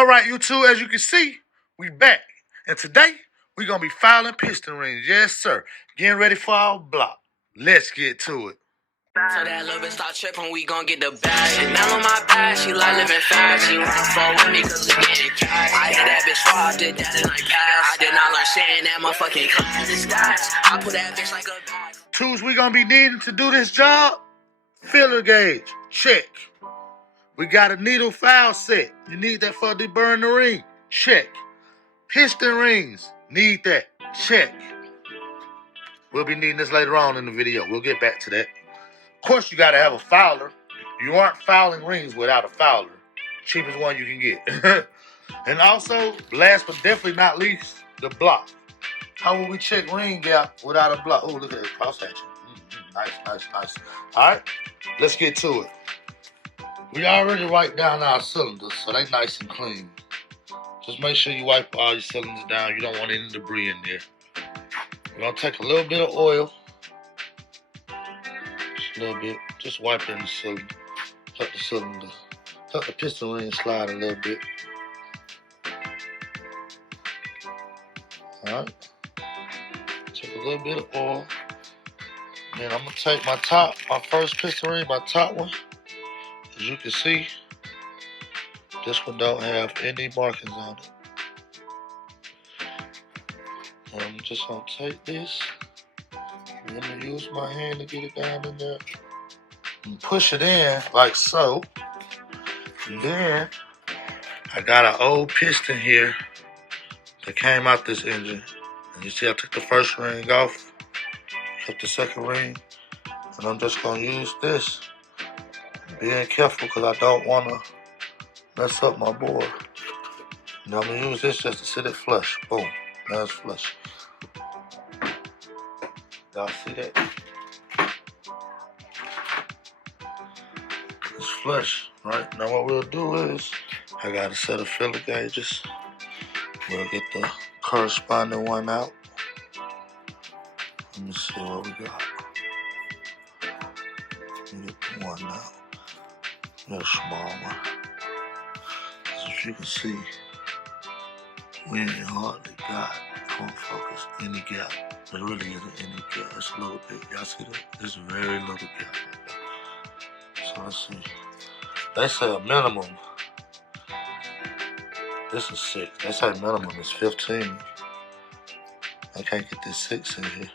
All right, you two, as you can see, we back. And today, we're going to be filing piston rings. Yes, sir. Getting ready for our block. Let's get to it. So that little bitch start tripping, we gon' get the bag. She mel on my back, she like living fast. She wanna fall with me cause we getting cash. I hit that bitch raw, did that in like pass. I did not learn shit in that motherfucking class. It's stats. I put that bitch like a bag. Tools we going to be needing to do this job. Filler gauge, check. We got a needle file set. You need that for deburring the ring. Check. Piston rings, need that. Check. We'll be needing this later on in the video. We'll get back to that. Of course, you got to have a fouler. You aren't fouling rings without a fouler. Cheapest one you can get. And also, last but definitely not least, the block. How will we check ring gap without a block? Oh, look at this cross action. Nice. All right, let's get to it. We already wiped down our cylinders, so they nice and clean. Just make sure you wipe all your cylinders down. You don't want any debris in there. We're gonna take a little bit of oil. Just a little bit. Just wipe in the cylinder. Help the cylinder. Help the piston ring slide a little bit. Alright. Take a little bit of oil. Then I'm gonna take my first piston ring, my top one. As you can see, this one don't have any markings on it. And I'm just gonna take this. I'm gonna use my hand to get it down in there. And push it in like so. And then I got an old piston here that came out this engine. And you see I took the first ring off, kept the second ring, and I'm just gonna use this. Being careful because I don't wanna mess up my board. And I'm gonna use this just to sit it flush. Boom, now it's flush. Y'all see that? It's flush, right? Now what we'll do is, I got a set of filler gauges. We'll get the corresponding one out. Let me see what we got. Let me get the one out. Get a small one. As you can see, we ain't hardly got, phone focus, any gap. There really isn't any gap. It's a little bit. Y'all see that? There's very little gap right there. So let's see. They say a minimum. This is 6. They say minimum is 15. I can't get this 6 in here.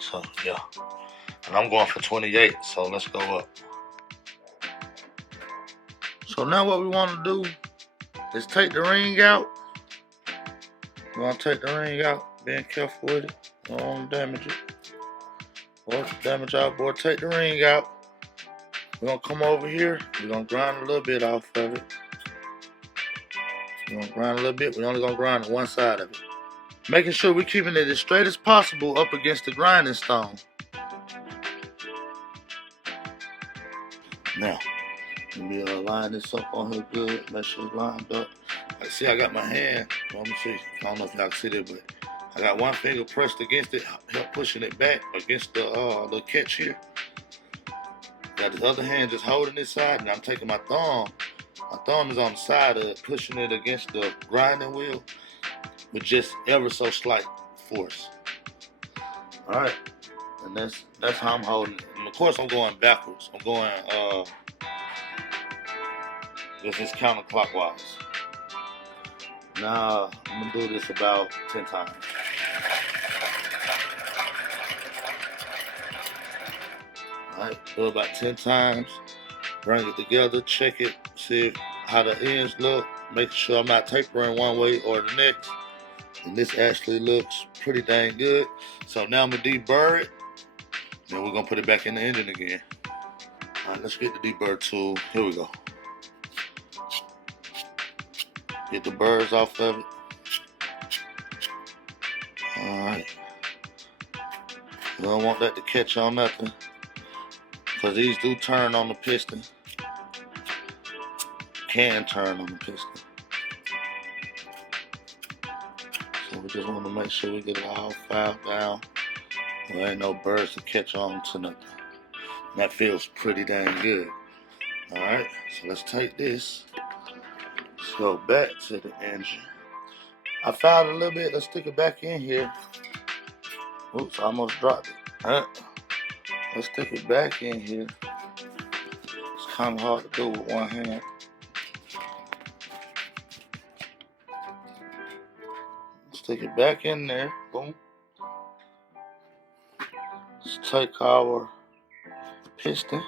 So yeah. And I'm going for 28, so let's go up. So now what we want to do is take the ring out. We're going to take the ring out, being careful with it. Don't want to damage it. Or damage our board. Take the ring out. We're going to come over here. We're going to grind a little bit off of it. We're going to grind a little bit. We're only going to grind one side of it. Making sure we're keeping it as straight as possible up against the grinding stone. Now, let me line this up on here good. Make sure it's lined up. Like, see, I got my hand. Let me see. I don't know if y'all can see that, but I got one finger pressed against it, help pushing it back against the catch here. Got the other hand just holding this side, and I'm taking my thumb. My thumb is on the side of it, pushing it against the grinding wheel with just ever so slight force. All right, and that's how I'm holding it. And of course, I'm going backwards. I'm going this is counterclockwise. Now I'm gonna do this about 10 times. Alright, do it about 10 times. Bring it together, check it, see how the ends look, make sure I'm not tapering one way or the next. And this actually looks pretty dang good. So now I'm gonna deburr it, then we're gonna put it back in the engine again. Alright, let's get the deburr tool. Here we go. Get the burrs off of it. Alright. You don't want that to catch on nothing, because these do turn on the piston. Can turn on the piston. So we just want to make sure we get it all filed down. There ain't no burrs to catch on to nothing. And that feels pretty dang good. Alright, so let's take this. Let's go back to the engine. I fouled a little bit. Let's stick it back in here. Oops, I almost dropped it. Let's stick it back in here. It's kind of hard to do with one hand. Stick it back in there. Boom. Let's take our piston,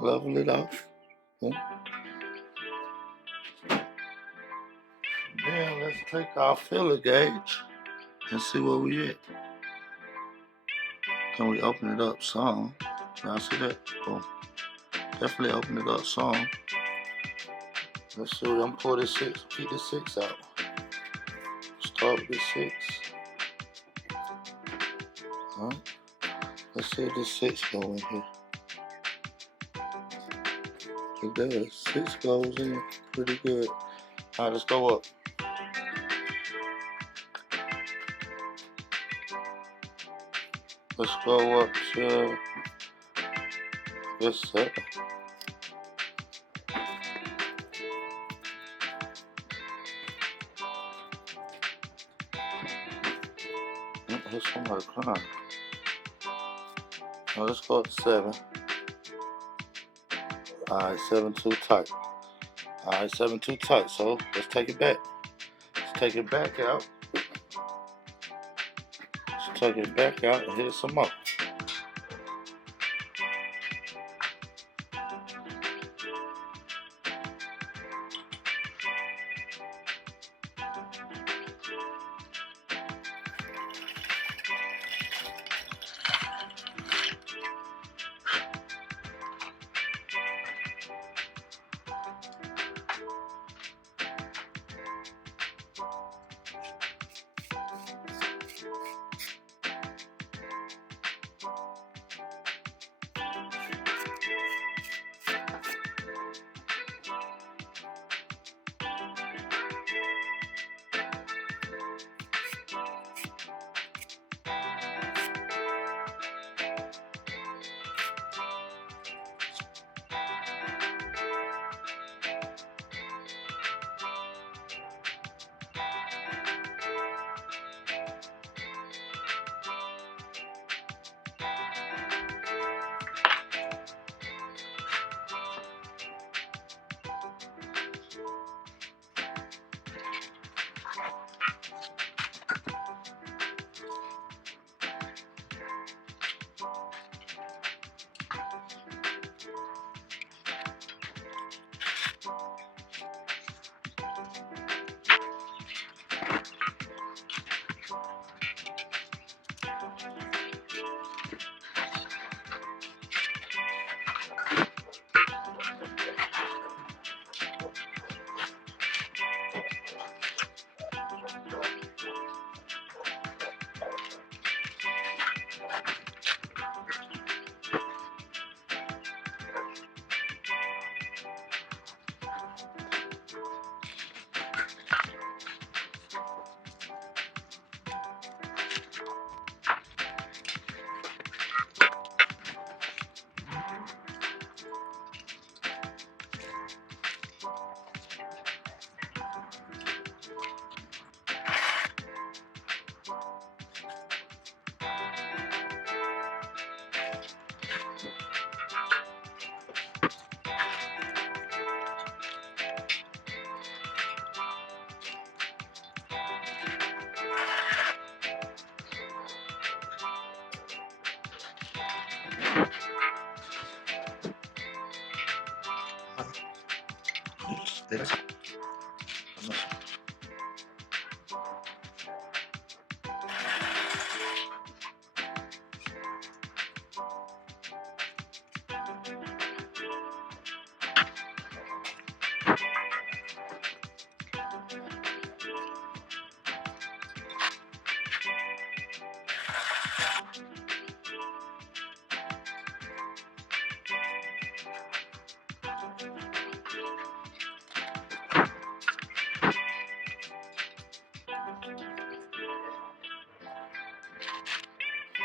level it off. Boom. Then let's take our filler gauge and see where we at. Can we open it up some? Y'all see that? Boom. Definitely open it up some. Let's see, I'm gonna pull this 6, keep this 6 out. Start with this 6. Alright. Let's see if this 6 go in here. It does. 6 goes in pretty good. Alright, let's go up. Let's go up to this 7. Here's somebody crying. Now let's go up to 7. Alright, 7 too tight. Alright, 7 too tight. So let's take it back. Let's take it back out. Let's take it back out and hit it some more.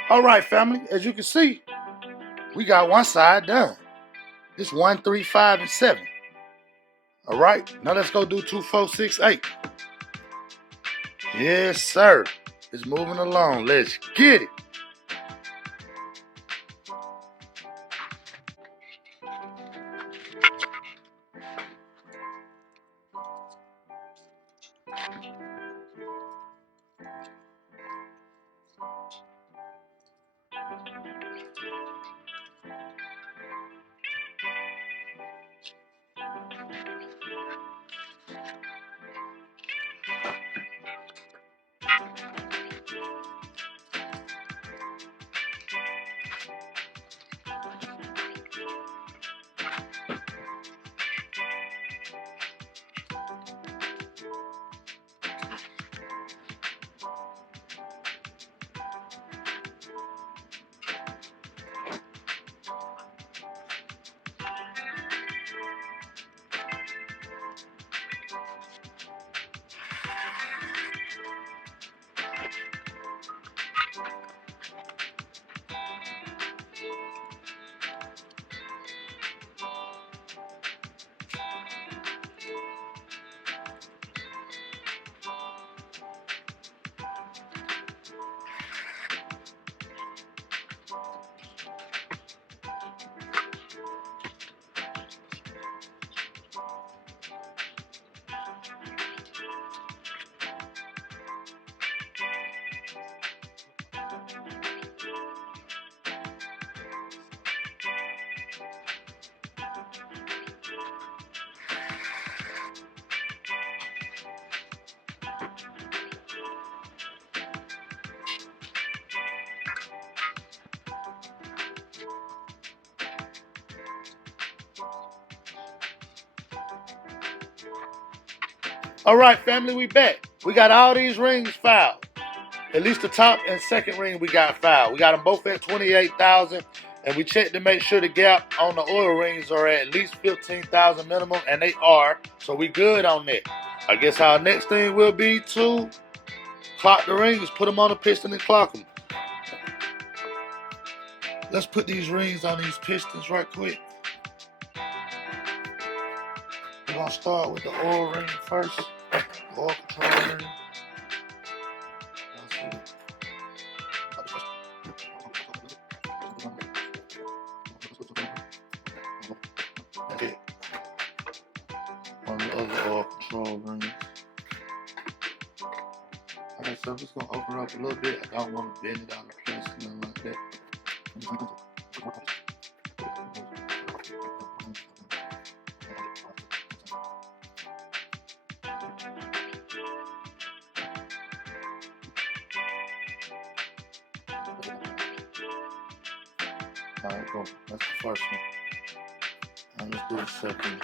All right, family, as you can see, we got one side done. This 1, 3, 5, and 7. All right, now let's go do 2, 4, 6, 8. Yes, sir. It's moving along. Let's get it. All right, family, we back. We got all these rings filed. At least the top and second ring we got filed. We got them both at 28,000, and we checked to make sure the gap on the oil rings are at least 15,000 minimum, and they are, so we good on that. I guess our next thing will be to clock the rings, put them on the piston and clock them. Let's put these rings on these pistons right quick. We're gonna start with the oil ring first. Oil control ring. Okay. On the other oil control rings. Alright, so I'm just gonna open up a little bit. I don't want to bend it out of place, nothing like that. Alright, cool. That's the first one. Now let's do the second one.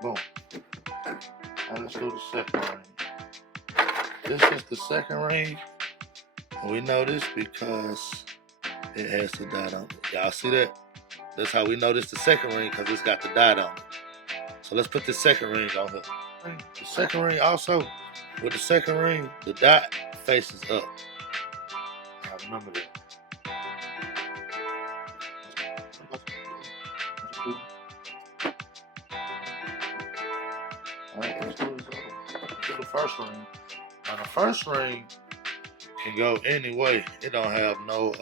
Boom. Now let's do the second ring. This is the second ring. And we know this because it has the dot on it. Y'all see that? That's how we know this the second ring, because it's got the dot on it. So let's put the second ring on here. The second ring also, with the second ring, the dot faces up. I remember that. Alright, let's do this. Let's do the first ring. Now the first ring can go any way. It don't have no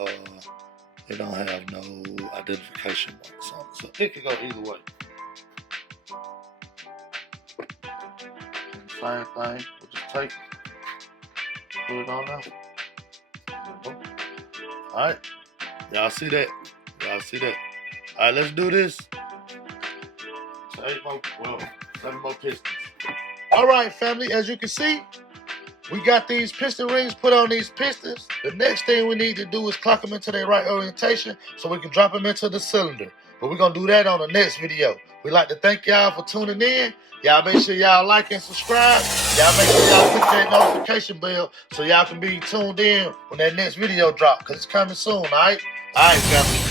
identification marks on it. So it can go either way. And same thing, we'll just take it, put it on there. Alright, y'all see that? Y'all see that? Alright, let's do this. 7 more pistons. Alright, family, as you can see, we got these piston rings put on these pistons. The next thing we need to do is clock them into their right orientation so we can drop them into the cylinder. But we're going to do that on the next video. We'd like to thank y'all for tuning in. Y'all make sure y'all like and subscribe. Y'all make sure y'all click that notification bell so y'all can be tuned in when that next video drops, because it's coming soon, all right? All right, family.